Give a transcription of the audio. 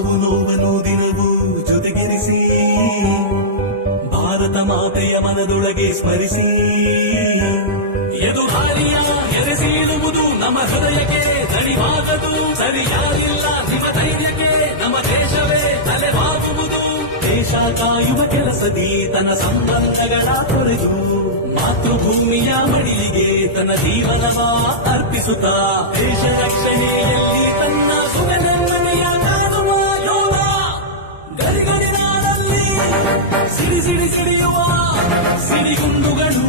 ಸಾವು ನೋವನು ದಿನವೂ ಜೊತೆಗೆರಿಸಿ ಭಾರತ ಮಾತೆಯ ಮನದೊಳಗೆ ಸ್ಮರಿಸಿ ಎದುರಾಳಿಯ ಎರೆಸೀಳುವುದು ನಮ್ಮ ಹೃದಯಕ್ಕೆ ದಣಿವಾಗದು ಸರಿಯಾಗಿಲ್ಲ ನಿಮ್ಮ ಧೈರ್ಯಕ್ಕೆ ನಮ್ಮ ದೇಶವೇ ತಲೆಬಾಗುವುದು ದೇಶ ಕಾಯುವ ಕೆಲಸದಿ ತನ್ನ ಸಂಬಂಧಗಳ ತೊರೆದು ಮಾತೃಭೂಮಿಯ ಮಡಿಲಿಗೆ ತನ್ನ ಜೀವನವ ಅರ್ಪಿಸುತ್ತಾ ದೇಶ ರಕ್ಷಣೆಯಲ್ಲಿ ತನ್ನ ಸುಖನೆಮ್ಮನೆಯ ಕಾಣುವ ಯೋಧ ಗರಿಗರಿ ನಾಡಲ್ಲಿ ಸಿಡಿ ಸಿಡಿ ಸಿಡಿಯುವ ಸಿಡಿಗುಂಡುಗಳು